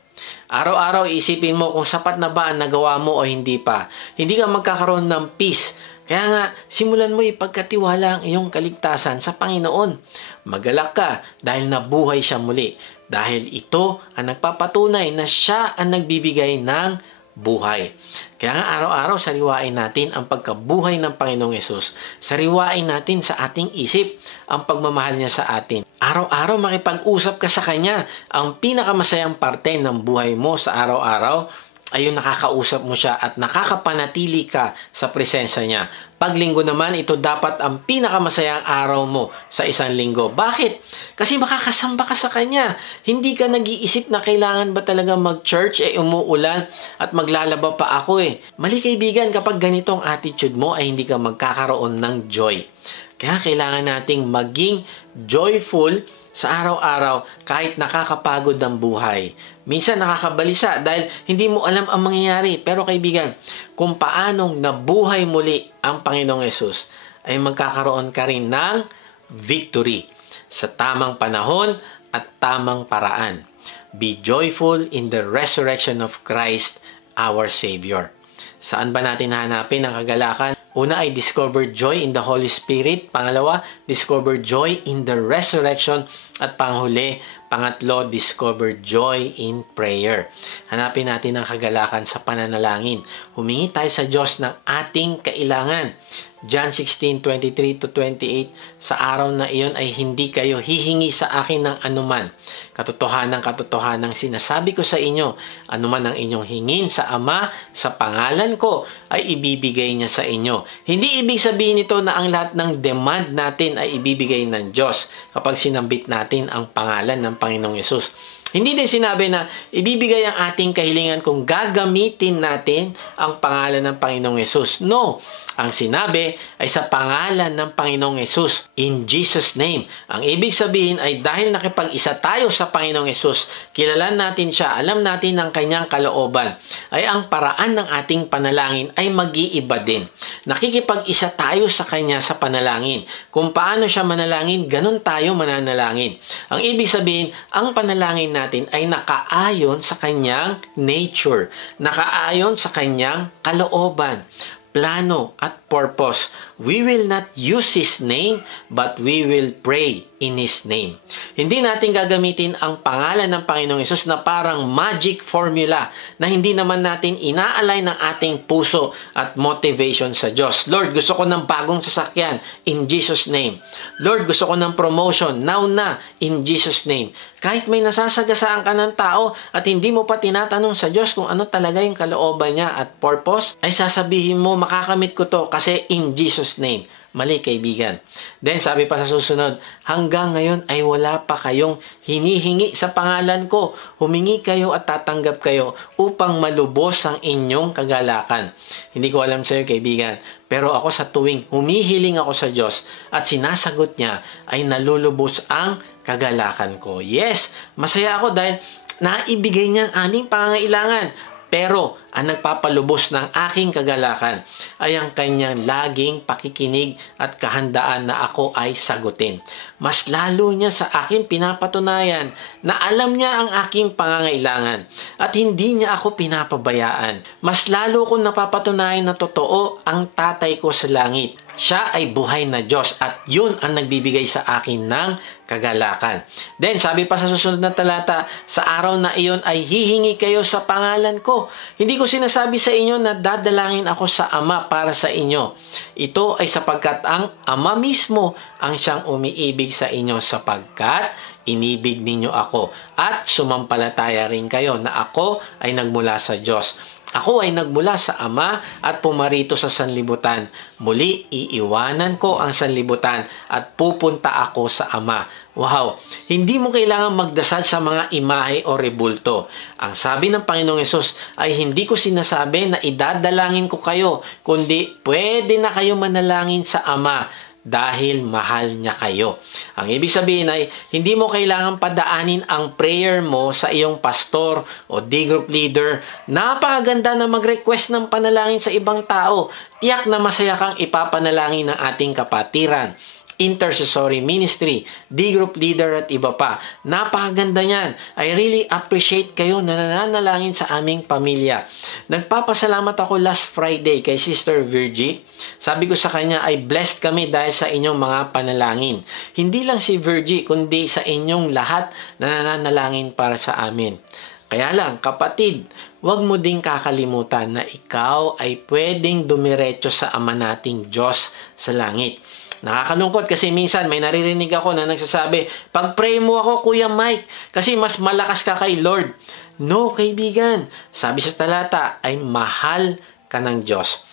Araw-araw isipin mo kung sapat na ba ang nagawa mo o hindi pa. Hindi ka magkakaroon ng peace. Kaya nga, simulan mo ipagkatiwala ang iyong kaligtasan sa Panginoon. Magalak ka dahil nabuhay siya muli. Dahil ito ang nagpapatunay na siya ang nagbibigay ng buhay. Kaya nga araw-araw sariwain natin ang pagkabuhay ng Panginoong Yesus. Sariwain natin sa ating isip ang pagmamahal niya sa atin. Araw-araw makipag-usap ka sa Kanya. Ang pinakamasayang parte ng buhay mo sa araw-araw ay yung nakakausap mo siya at nakakapanatili ka sa presensya niya. Pag linggo naman, ito dapat ang pinakamasayang araw mo sa isang linggo. Bakit? Kasi makakasamba ka sa Kanya. Hindi ka nag-iisip na kailangan ba talaga mag-church, umuulan at maglalaba pa ako Mali kaibigan, kapag ganitong attitude mo ay hindi ka magkakaroon ng joy. Kaya kailangan nating maging joyful sa araw-araw kahit nakakapagod ang buhay. Minsan nakakabalisa dahil hindi mo alam ang mangyayari. Pero kaibigan, kung paanong nabuhay muli ang Panginoong Yesus, ay magkakaroon ka rin ng victory sa tamang panahon at tamang paraan. Be joyful in the resurrection of Christ, our Savior. Saan ba natin hanapin ang kagalakan? Una ay discover joy in the Holy Spirit. Pangalawa, discover joy in the resurrection. At pangatlo, discover joy in prayer. Hanapin natin ang kagalakan sa pananalangin. Humingi tayo sa Diyos ng ating kailangan. John 16:23-28, sa araw na iyon ay hindi kayo hihingi sa akin ng anuman. Katotohanan sinasabi ko sa inyo, anuman ang inyong hingin sa Ama, sa pangalan ko, ay ibibigay niya sa inyo. Hindi ibig sabihin nito na ang lahat ng demand natin ay ibibigay ng Diyos kapag sinambit natin ang pangalan ng Panginoong Yesus. Hindi din sinabi na ibibigay ang ating kahilingan kung gagamitin natin ang pangalan ng Panginoong Yesus. No. Ang sinabi ay sa pangalan ng Panginoong Yesus, in Jesus' name. Ang ibig sabihin ay dahil nakipag-isa tayo sa Panginoong Yesus, kilalan natin siya, alam natin ang kanyang kalooban, ay ang paraan ng ating panalangin ay mag-iiba din. Nakikipag-isa tayo sa kanya sa panalangin. Kung paano siya manalangin, ganun tayo mananalangin. Ang ibig sabihin, ang panalangin natin ay nakaayon sa kanyang nature, nakaayon sa kanyang kalooban, plano at purpose. We will not use His name, but we will pray in His name. Hindi natin gagamitin ang pangalan ng Panginoong Yesus na parang magic formula na hindi naman natin inaalay ng ating puso at motivation sa Diyos. Lord, gusto ko ng bagong sasakyan in Jesus' name. Lord, gusto ko ng promotion now na in Jesus' name. Kahit may nasasagasaan ka ng tao at hindi mo pa tinatanong sa Diyos kung ano talaga yung kalooban niya at purpose, ay sasabihin mo, makakamit ko to kasi in Jesus' name. Mali, kaibigan. Then, sabi pa sa susunod, hanggang ngayon ay wala pa kayong hinihingi sa pangalan ko. Humingi kayo at tatanggap kayo upang malubos ang inyong kagalakan. Hindi ko alam sa iyo, kaibigan. Pero ako sa tuwing humihiling ako sa Diyos at sinasagot niya, ay nalulubos ang kagalakan ko. Yes, masaya ako dahil naibigay niya ang aming pangangailangan. Pero ang nagpapalubos ng aking kagalakan ay ang kanyang laging pakikinig at kahandaan na ako ay sagutin. Mas lalo niya sa akin pinapatunayan na alam niya ang aking pangangailangan at hindi niya ako pinapabayaan. Mas lalo kong napapatunayan na totoo ang tatay ko sa langit. Siya ay buhay na Diyos at yun ang nagbibigay sa akin ng kagalakan. Then, sabi pa sa susunod na talata, sa araw na iyon ay hihingi kayo sa pangalan ko. Hindi ko sinasabi sa inyo na dadalangin ako sa Ama para sa inyo. Ito ay sapagkat ang Ama mismo ang siyang umiibig sa inyo sapagkat inibig ninyo ako at sumampalataya rin kayo na ako ay nagmula sa Diyos. Ako ay nagmula sa Ama at pumarito sa sanlibutan. Muli, iiwanan ko ang sanlibutan at pupunta ako sa Ama. Wow! Hindi mo kailangan magdasal sa mga imahe o rebulto. Ang sabi ng Panginoong Yesus ay hindi ko sinasabi na idadalangin ko kayo, kundi pwede na kayo manalangin sa Ama dahil mahal niya kayo. Ang ibig sabihin ay hindi mo kailangan padaanin ang prayer mo sa iyong pastor o D-group leader. Napakaganda na mag-request ng panalangin sa ibang tao. Tiyak na masaya kang ipapanalangin ng ating kapatiran, intercessory ministry, D-group leader at iba pa. Napakaganda niyan. I really appreciate kayo na nananalangin sa aming pamilya. Nagpapasalamat ako last Friday kay Sister Virgie. Sabi ko sa kanya ay blessed kami dahil sa inyong mga panalangin. Hindi lang si Virgie kundi sa inyong lahat na nananalangin para sa amin. Kaya lang, kapatid, huwag mo ding kakalimutan na ikaw ay pwedeng dumiretso sa Ama nating Diyos sa langit. Nakakalungkot kasi minsan may naririnig ako na nagsasabi, pag-pray mo ako, Kuya Mike, kasi mas malakas ka kay Lord. No, kaibigan. Sabi sa talata ay mahal ka ng Diyos.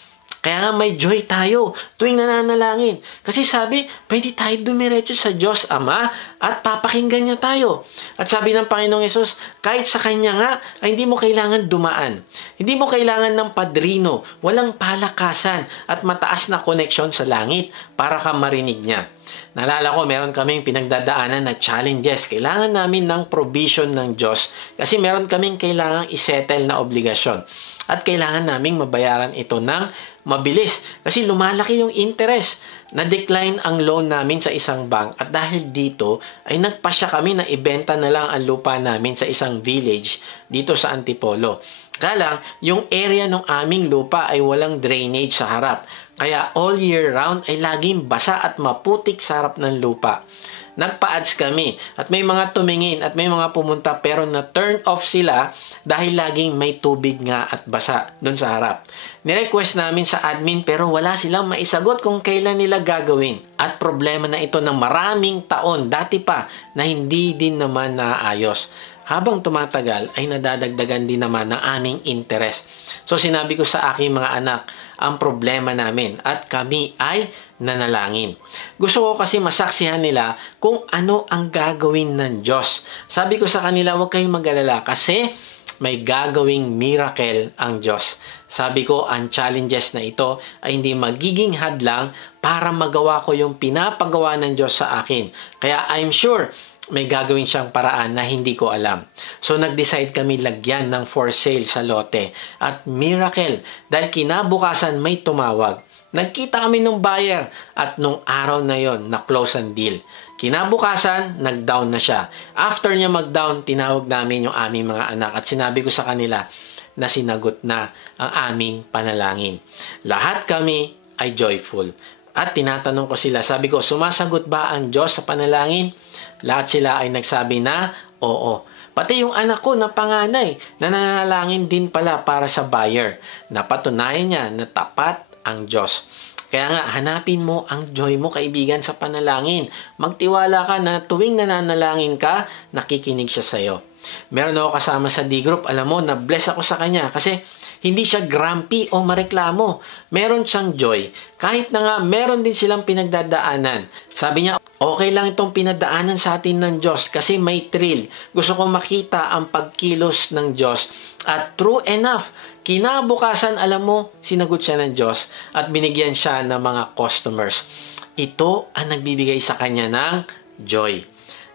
Kaya nga may joy tayo tuwing nananalangin. Kasi sabi, pwede tayo dumiretso sa Diyos Ama at papakinggan niya tayo. At sabi ng Panginoong Yesus, kahit sa Kanya nga, ay hindi mo kailangan dumaan. Hindi mo kailangan ng padrino, walang palakasan at mataas na koneksyon sa langit para ka marinig niya. Naalala ko, meron kaming pinagdadaanan na challenges. Kailangan namin ng provision ng Diyos kasi meron kaming kailangang isettle na obligasyon. At kailangan naming mabayaran ito ng mabilis kasi lumalaki yung interest. Na-decline ang loan namin sa isang bank at dahil dito ay nagpasya kami na ibenta na lang ang lupa namin sa isang village dito sa Antipolo. Kaya lang, yung area ng aming lupa ay walang drainage sa harap. Kaya all year round ay laging basa at maputik sa harap ng lupa. Nagpa-ads kami at may mga tumingin at may mga pumunta pero na-turn off sila dahil laging may tubig nga at basa doon sa harap. Nirequest namin sa admin pero wala silang maisagot kung kailan nila gagawin. At problema na ito ng maraming taon dati pa na hindi din naman naayos. habang tumatagal ay nadadagdagan din naman ng aming interest. So sinabi ko sa aking mga anak, ang problema namin at kami ay nanalangin. Gusto ko kasi masaksihan nila kung ano ang gagawin ng Diyos. Sabi ko sa kanila, huwag kayong mag-alala kasi may gagawing miracle ang Diyos. Sabi ko, ang challenges na ito ay hindi magiging hadlang para magawa ko yung pinapagawa ng Diyos sa akin. Kaya I'm sure may gagawin siyang paraan na hindi ko alam. So nag-decide kami lagyan ng for sale sa lote. At miracle, dahil kinabukasan may tumawag. Nagkita kami ng buyer at nung araw na yon na-close ang deal. Kinabukasan, nag-down na siya. After niya mag-down, tinawag namin yung aming mga anak at sinabi ko sa kanila na sinagot na ang aming panalangin. Lahat kami ay joyful. At tinatanong ko sila, sabi ko, sumasagot ba ang Diyos sa panalangin? Lahat sila ay nagsabi na, oo. Pati yung anak ko na panganay, nananalangin din pala para sa buyer. Napatunayan niya na tapat ang Diyos. Kaya nga, hanapin mo ang joy mo, kaibigan, sa panalangin. Magtiwala ka na tuwing nananalangin ka, nakikinig siya sa'yo. Meron ako kasama sa D-Group, alam mo, na-bless ako sa kanya kasi hindi siya grumpy o mareklamo. Meron siyang joy. Kahit na nga, meron din silang pinagdadaanan. Sabi niya, okay lang itong pinagdaanan sa atin ng Diyos kasi may thrill. Gusto kong makita ang pagkilos ng Diyos. At true enough, kinabukasan, alam mo, sinagot siya ng Diyos at binigyan siya ng mga customers. Ito ang nagbibigay sa kanya ng joy.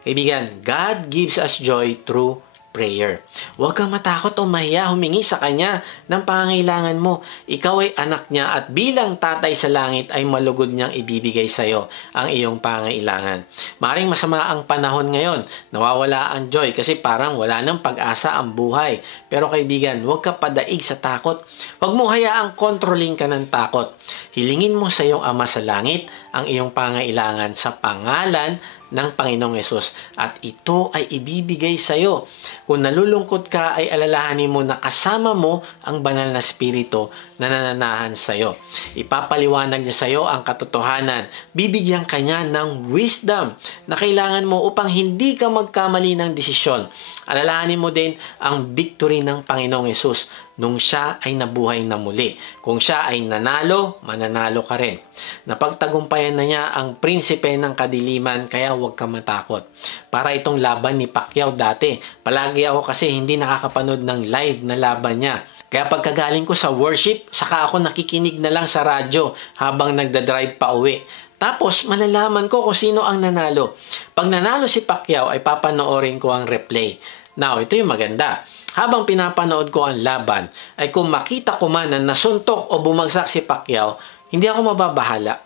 Kaibigan, God gives us joy through prayer. Huwag kang matakot o mahiya humingi sa Kanya ng pangangailangan mo. Ikaw ay anak niya at bilang tatay sa langit ay malugod niyang ibibigay sa iyo ang iyong pangangailangan. Maring masama ang panahon ngayon. Nawawala ang joy kasi parang wala nang pag-asa ang buhay. Pero kaibigan, huwag ka padaig sa takot. Huwag mo hayaang kontrolin ka ng takot. Hilingin mo sa iyong Ama sa langit ang iyong pangangailangan sa pangalan ng Panginoong Yesus at ito ay ibibigay sa iyo. Kung nalulungkot ka ay alalahanin mo na kasama mo ang banal na spirito na nananahan sa iyo. Ipapaliwanag niya sa iyo ang katotohanan. Bibigyan kanya ng wisdom na kailangan mo upang hindi ka magkamali ng desisyon. Alalahanin mo din ang victory ng Panginoong Yesus nung siya ay nabuhay na muli. Kung siya ay nanalo, mananalo ka rin. Napagtagumpayan na niya ang prinsipe ng kadiliman, kaya huwag ka matakot. Para itong laban ni Pacquiao dati. Palagi ako kasi hindi nakakapanood ng live na laban niya. Kaya pagkagaling ko sa worship, saka ako nakikinig na lang sa radyo habang nagdadrive pa uwi. Tapos, malalaman ko kung sino ang nanalo. Pag nanalo si Pacquiao, ay papanoorin ko ang replay. Now, ito yung maganda. Habang pinapanood ko ang laban, ay kung makita ko man na nasuntok o bumagsak si Pacquiao, hindi ako mababahala.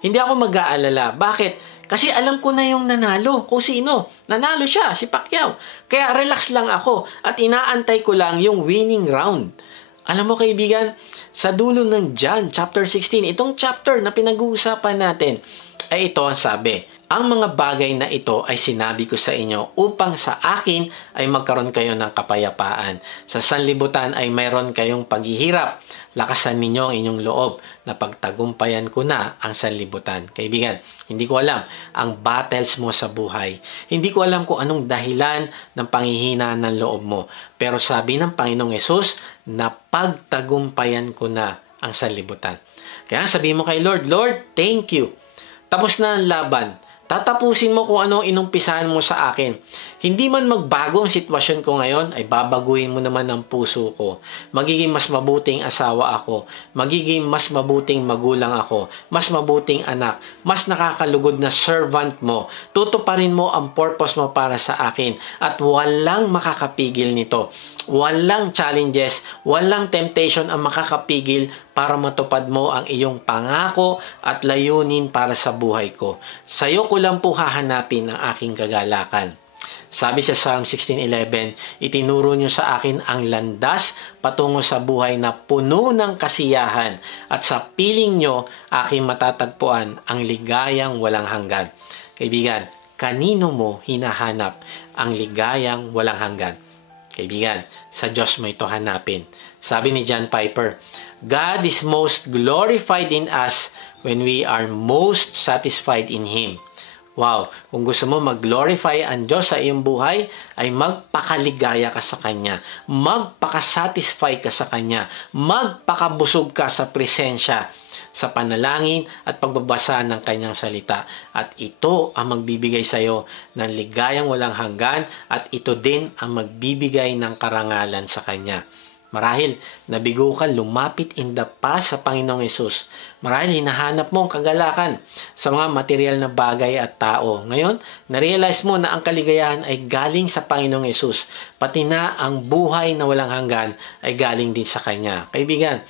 Hindi ako mag-aalala. Bakit? Kasi alam ko na yung nanalo. Kung sino. Nanalo siya, si Pacquiao. Kaya relax lang ako at inaantay ko lang yung winning round. Alam mo kaibigan, sa dulo ng John chapter 16, itong chapter na pinag-uusapan natin, ay ito ang sabi. Ang mga bagay na ito ay sinabi ko sa inyo upang sa akin ay magkaroon kayo ng kapayapaan. Sa sanlibutan ay mayroon kayong paghihirap. Lakasan ninyo ang inyong loob na pagtagumpayan ko na ang sanlibutan. Kaibigan, hindi ko alam ang battles mo sa buhay. Hindi ko alam kung anong dahilan ng panghihina ng loob mo. Pero sabi ng Panginoong Yesus na pagtagumpayan ko na ang sanlibutan. Kaya sabi mo kay Lord, Lord, thank you. Tapos na ang laban. Tatapusin mo kung ano inumpisahan mo sa akin. Hindi man magbago ang sitwasyon ko ngayon, ay babaguhin mo naman ang puso ko. Magiging mas mabuting asawa ako. Magiging mas mabuting magulang ako. Mas mabuting anak. Mas nakakalugod na servant mo. Tutuparin mo ang purpose mo para sa akin. At walang makakapigil nito. Walang challenges, walang temptation ang makakapigil para matupad mo ang iyong pangako at layunin para sa buhay ko. Sa'yo ko lang po hahanapin ang aking kagalakan. Sabi sa Psalm 16:11, itinuro niyo sa akin ang landas patungo sa buhay na puno ng kasiyahan at sa piling niyo aking matatagpuan ang ligayang walang hanggan. Kaibigan, kanino mo hinahanap ang ligayang walang hanggan? Kaibigan, sa Diyos mo ito hanapin. Sabi ni John Piper, God is most glorified in us when we are most satisfied in Him. Wow, kung gusto mo mag-glorify ang Diyos sa iyong buhay, ay magpakaligaya ka sa Kanya, magpakasatisfy ka sa Kanya, magpakabusog ka sa presensya, sa panalangin at pagbabasa ng Kanyang salita. At ito ang magbibigay sa iyo ng ligayang walang hanggan at ito din ang magbibigay ng karangalan sa Kanya. Marahil, nabigo ka lumapit in the past sa Panginoong Yesus. Marahil, hinahanap mo ang kagalakan sa mga material na bagay at tao. Ngayon, na-realize mo na ang kaligayahan ay galing sa Panginoong Yesus. Pati na ang buhay na walang hanggan ay galing din sa Kanya. Kaibigan,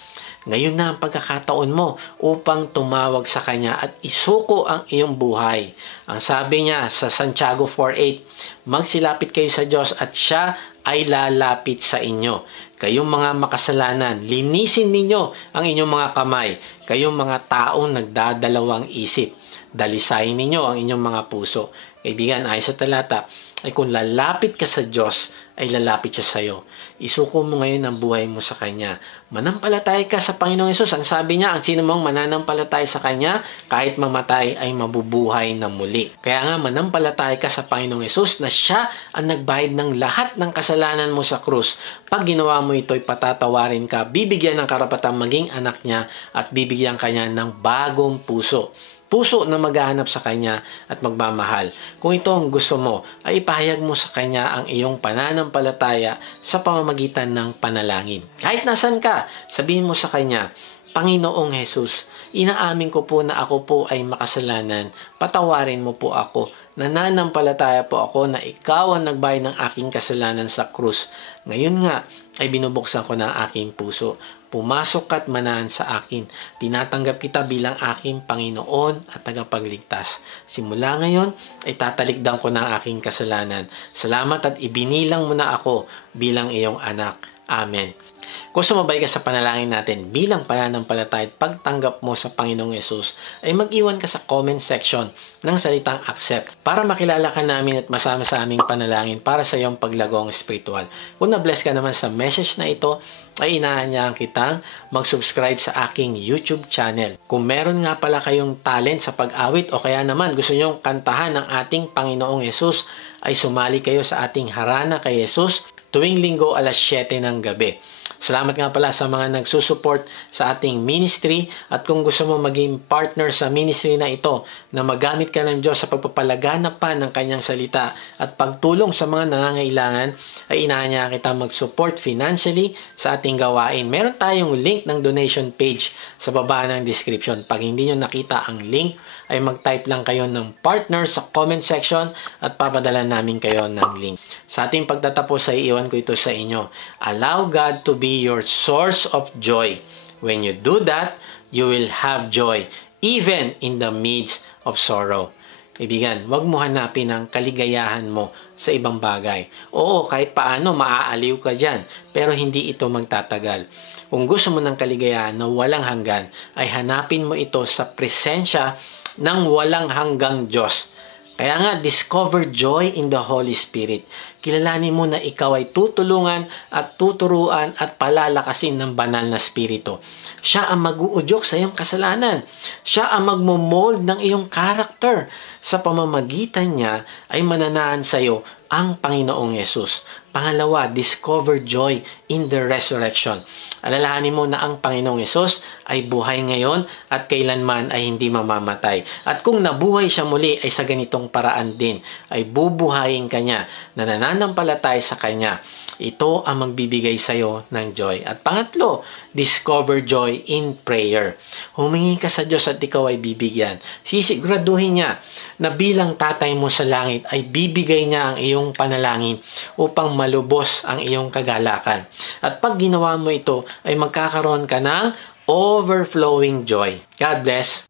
ngayon na ang pagkakataon mo upang tumawag sa Kanya at isuko ang iyong buhay. Ang sabi niya sa Santiago 4:8, magsilapit kayo sa Diyos at Siya ay lalapit sa inyo. Kayong mga makasalanan, linisin ninyo ang inyong mga kamay. Kayong mga taong nagdadalawang isip, dalisayin ninyo ang inyong mga puso. Kaibigan, ayon sa talata, ay kung lalapit ka sa Diyos, ay lalapit siya sa iyo. Isuko mo ngayon ang buhay mo sa Kanya. Manampalataya ka sa Panginoong Yesus. Ang sabi niya, ang sino mong mananampalataya sa Kanya, kahit mamatay ay mabubuhay na muli. Kaya nga, manampalataya ka sa Panginoong Yesus na Siya ang nagbayad ng lahat ng kasalanan mo sa krus. Pag ginawa mo ito, patatawarin ka, bibigyan ng karapatang maging anak niya at bibigyan kanya ng bagong puso. Puso na maghahanap sa Kanya at magmamahal. Kung ito ang gusto mo, ay ipahayag mo sa Kanya ang iyong pananampalataya sa pamamagitan ng panalangin. Kahit nasan ka, sabihin mo sa Kanya, Panginoong Jesus, inaamin ko po na ako po ay makasalanan. Patawarin mo po ako. Nananampalataya po ako na ikaw ang nagbayad ng aking kasalanan sa krus. Ngayon nga ay binubuksan ko na aking puso. Pumasok ka't manahan sa akin. Tinatanggap kita bilang aking Panginoon at tagapagligtas. Simula ngayon ay tatalikdan ko na ang aking kasalanan. Salamat at ibinilang mo na ako bilang iyong anak. Amen. Kung sumabay ka sa panalangin natin bilang pananampalataya at pagtanggap mo sa Panginoong Yesus, ay mag-iwan ka sa comment section ng salitang accept para makilala ka namin at masama sa aming panalangin para sa iyong paglagong spiritual. Kung na-bless ka naman sa message na ito, ay inaanyahan kitang mag-subscribe sa aking YouTube channel. Kung meron nga pala kayong talent sa pag-awit o kaya naman gusto nyong kantahan ng ating Panginoong Yesus, ay sumali kayo sa ating Harana kay Jesus tuwing Linggo alas 7 ng gabi. Salamat nga pala sa mga nagsusupport sa ating ministry at kung gusto mo maging partner sa ministry na ito na magamit ka ng Diyos sa pagpapalaganap pa ng Kanyang salita at pagtulong sa mga nangangailangan, ay inaanyahan kita mag-support financially sa ating gawain. Meron tayong link ng donation page sa baba ng description. Pag hindi nyo nakita ang link, ay mag-type lang kayo ng partner sa comment section at papadala namin kayo ng link. Sa ating pagtatapos ay iwan ko ito sa inyo. Allow God to be your source of joy. When you do that, you will have joy even in the midst of sorrow. Kaibigan, huwag mo hanapin ang kaligayahan mo sa ibang bagay. Oo, kahit paano maaaliw ka dyan, pero hindi ito magtatagal. Kung gusto mo ng kaligayahan na walang hanggan, ay hanapin mo ito sa presensya ng walang hanggang Diyos. Kaya nga, discover joy in the Holy Spirit. Kilalanin mo na ikaw ay tutulungan at tuturuan at palalakasin ng banal na Espiritu. Siya ang mag-uudyok sa iyong kasalanan. Siya ang magmo-mold ng iyong character. Sa pamamagitan niya ay mananahan sa iyo ang Panginoong Yesus. Pangalawa, discover joy in the resurrection. Alalahanin mo na ang Panginoong Yesus ay buhay ngayon at kailanman ay hindi mamamatay. At kung nabuhay siya muli ay sa ganitong paraan din, ay bubuhayin ka niya na nananampalataya sa Kanya. Ito ang magbibigay sa iyo ng joy. At pangatlo, discover joy in prayer. Humingi ka sa Diyos at ikaw ay bibigyan. Sisiguraduhin niya na bilang tatay mo sa langit ay bibigay niya ang iyong panalangin upang malubos ang iyong kagalakan. At pag ginawa mo ito, ay magkakaroon ka ng overflowing joy. God bless.